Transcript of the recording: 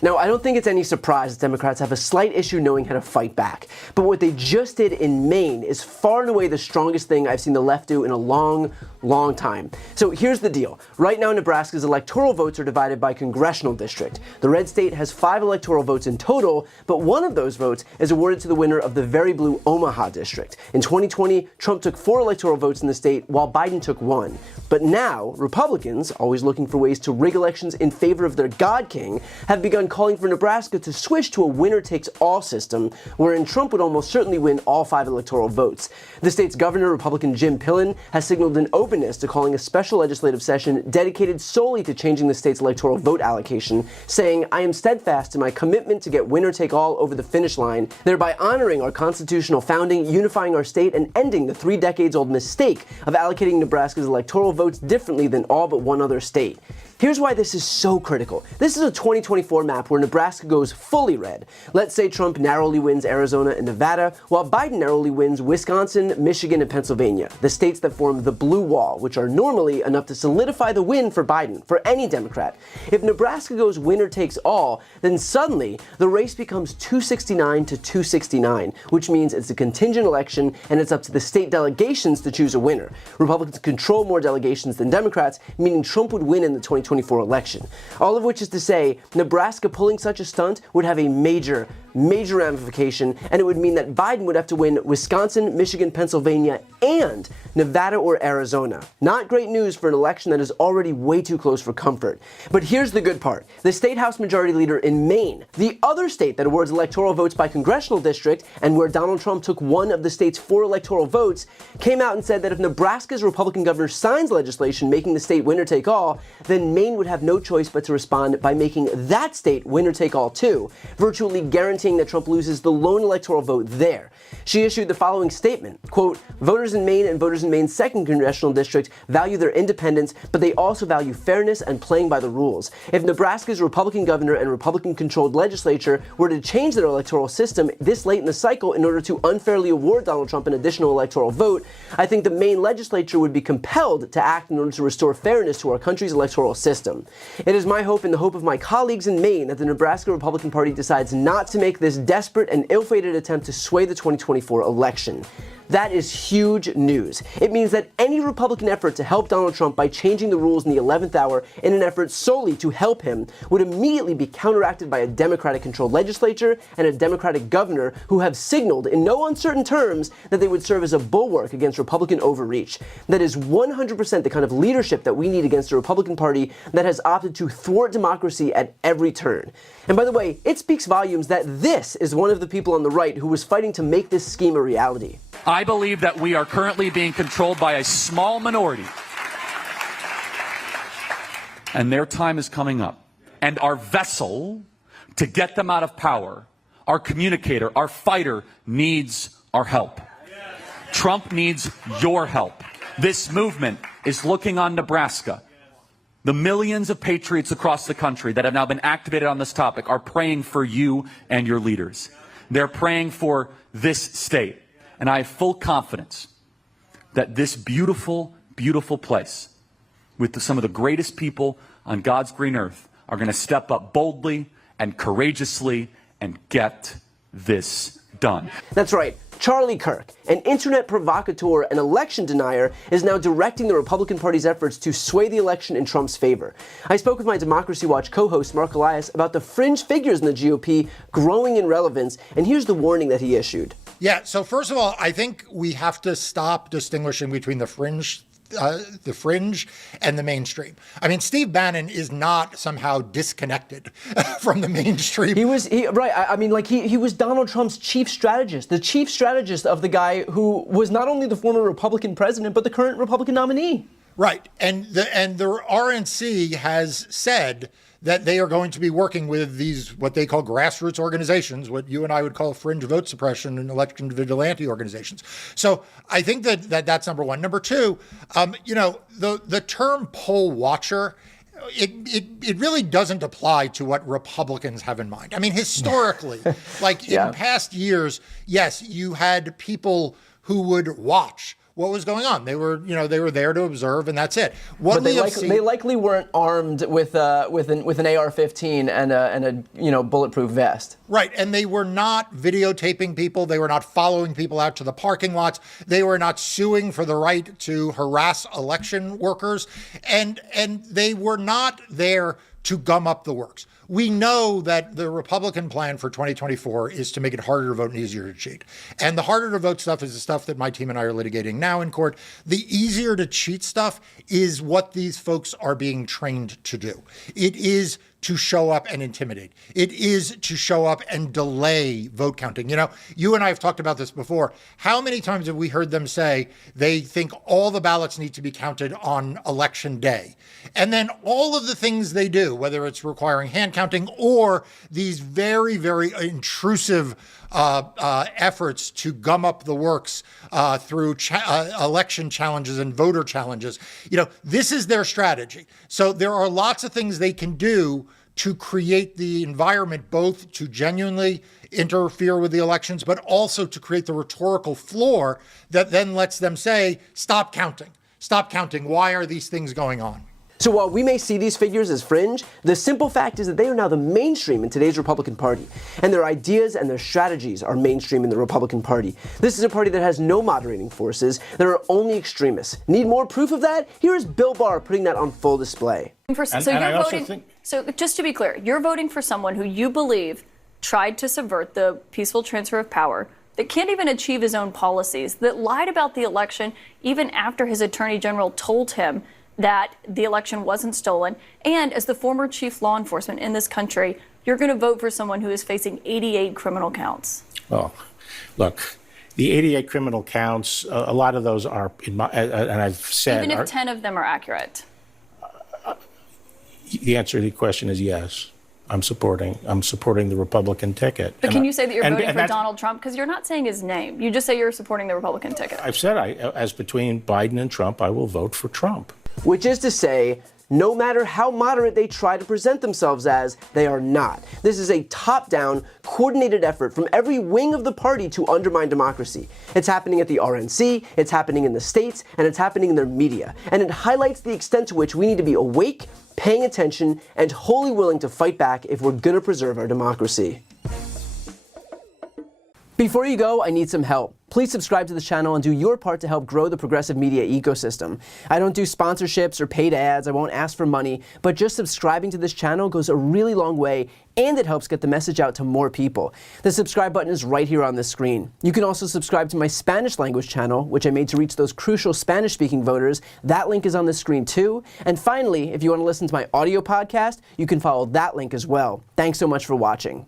Now, I don't think it's any surprise that Democrats have a slight issue knowing how to fight back. But what they just did in Maine is far and away the strongest thing I've seen the left do in a long time. So here's the deal. Right now, Nebraska's electoral votes are divided by congressional district. The red state has 5 electoral votes in total, but one of those votes is awarded to the winner of the very blue Omaha district. In 2020, Trump took 4 electoral votes in the state, while Biden took 1. But now, Republicans, always looking for ways to rig elections in favor of their God King, have begun calling for Nebraska to switch to a winner-takes-all system, wherein Trump would almost certainly win all 5 electoral votes. The state's governor, Republican Jim Pillen, has signaled an openness to calling a special legislative session dedicated solely to changing the state's electoral vote allocation, saying, "I am steadfast in my commitment to get winner-take-all over the finish line, thereby honoring our constitutional founding, unifying our state, and ending the 3 decades-old mistake of allocating Nebraska's electoral votes differently than all but one other state." Here's why this is so critical. This is a 2024 map where Nebraska goes fully red. Let's say Trump narrowly wins Arizona and Nevada, while Biden narrowly wins Wisconsin, Michigan, and Pennsylvania, the states that form the blue wall, which are normally enough to solidify the win for Biden, for any Democrat. If Nebraska goes winner takes all, then suddenly the race becomes 269 to 269, which means it's a contingent election and it's up to the state delegations to choose a winner. Republicans control more delegations than Democrats, meaning Trump would win in the 2024 election. All of which is to say, Nebraska pulling such a stunt would have a major ramification, and it would mean that Biden would have to win Wisconsin, Michigan, Pennsylvania, and Nevada or Arizona. Not great news for an election that is already way too close for comfort. But here's the good part. The state House Majority Leader in Maine, the other state that awards electoral votes by congressional district, and where Donald Trump took 1 of the state's 4 electoral votes, came out and said that if Nebraska's Republican governor signs legislation making the state winner take all, then Maine would have no choice but to respond by making that state winner take all too, virtually guaranteeing that Trump loses the lone electoral vote there. She issued the following statement, quote, "Voters in Maine and voters in Maine's 2nd congressional district value their independence, but they also value fairness and playing by the rules. If Nebraska's Republican governor and Republican-controlled legislature were to change their electoral system this late in the cycle in order to unfairly award Donald Trump an additional electoral vote, I think the Maine legislature would be compelled to act in order to restore fairness to our country's electoral system. It is my hope and the hope of my colleagues in Maine that the Nebraska Republican Party decides not to make this desperate and ill-fated attempt to sway the 2024 election." That is huge news. It means that any Republican effort to help Donald Trump by changing the rules in the 11th hour in an effort solely to help him would immediately be counteracted by a Democratic-controlled legislature and a Democratic governor who have signaled in no uncertain terms that they would serve as a bulwark against Republican overreach. That is 100% the kind of leadership that we need against a Republican Party that has opted to thwart democracy at every turn. And by the way, it speaks volumes that this is one of the people on the right who was fighting to make this scheme a reality. I believe that we are currently being controlled by a small minority. And their time is coming up. And our vessel to get them out of power, our communicator, our fighter, needs our help. Trump needs your help. This movement is looking on Nebraska. The millions of patriots across the country that have now been activated on this topic are praying for you and your leaders. They're praying for this state. And I have full confidence that this beautiful, beautiful place, with some of the greatest people on God's green earth, are going to step up boldly and courageously and get this done. That's right. Charlie Kirk, an internet provocateur and election denier, is now directing the Republican Party's efforts to sway the election in Trump's favor. I spoke with my Democracy Watch co-host Mark Elias about the fringe figures in the GOP growing in relevance, and here's the warning that he issued. Yeah, so first of all, I think we have to stop distinguishing between the fringe and the mainstream. I mean, Steve Bannon is not somehow disconnected from the mainstream. He was Donald Trump's chief strategist, the chief strategist of the guy who was not only the former Republican president, but the current Republican nominee. Right. And the RNC has said that they are going to be working with these, what they call grassroots organizations, what you and I would call fringe vote suppression and election vigilante organizations. So I think that's number one. Number two, the term poll watcher, it really doesn't apply to what Republicans have in mind. I mean, historically, in past years, yes, you had people who would watch what was going on. They were there to observe, and that's it. What but they likely weren't armed with an AR-15 and a bulletproof vest. Right, and they were not videotaping people. They were not following people out to the parking lots. They were not suing for the right to harass election workers, and they were not there to gum up the works. We know that the Republican plan for 2024 is to make it harder to vote and easier to cheat. And the harder to vote stuff is the stuff that my team and I are litigating now in court. The easier to cheat stuff is what these folks are being trained to do. It is to show up and intimidate. It is to show up and delay vote counting. You and I have talked about this before. How many times have we heard them say they think all the ballots need to be counted on election day? And then all of the things they do, whether it's requiring hand counting or these very, very intrusive efforts to gum up the works through election challenges and voter challenges. This is their strategy. So there are lots of things they can do to create the environment, both to genuinely interfere with the elections, but also to create the rhetorical floor that then lets them say, stop counting. Stop counting. Why are these things going on? So while we may see these figures as fringe, the simple fact is that they are now the mainstream in today's Republican Party, and their ideas and their strategies are mainstream in the Republican Party. This is a party that has no moderating forces. There are only extremists. Need more proof of that? Here is Bill Barr putting that on full display. So just to be clear, you're voting for someone who you believe tried to subvert the peaceful transfer of power, that can't even achieve his own policies, that lied about the election even after his attorney general told him that the election wasn't stolen. And as the former chief law enforcement in this country, you're going to vote for someone who is facing 88 criminal counts. Well, look, the 88 criminal counts, a lot of those are, and I've said... Even if 10 of them are accurate. The answer to the question is yes. I'm supporting the Republican ticket. But can you say that you're voting for Donald Trump? Because you're not saying his name. You just say you're supporting the Republican ticket. I've said as between Biden and Trump, I will vote for Trump. Which is to say, no matter how moderate they try to present themselves as, they are not. This is a top-down, coordinated effort from every wing of the party to undermine democracy. It's happening at the RNC, it's happening in the states, and it's happening in their media. And it highlights the extent to which we need to be awake, paying attention, and wholly willing to fight back if we're going to preserve our democracy. Before you go, I need some help. Please subscribe to this channel and do your part to help grow the progressive media ecosystem. I don't do sponsorships or paid ads, I won't ask for money, but just subscribing to this channel goes a really long way, and it helps get the message out to more people. The subscribe button is right here on the screen. You can also subscribe to my Spanish language channel, which I made to reach those crucial Spanish-speaking voters. That link is on the screen too. And finally, if you want to listen to my audio podcast, you can follow that link as well. Thanks so much for watching.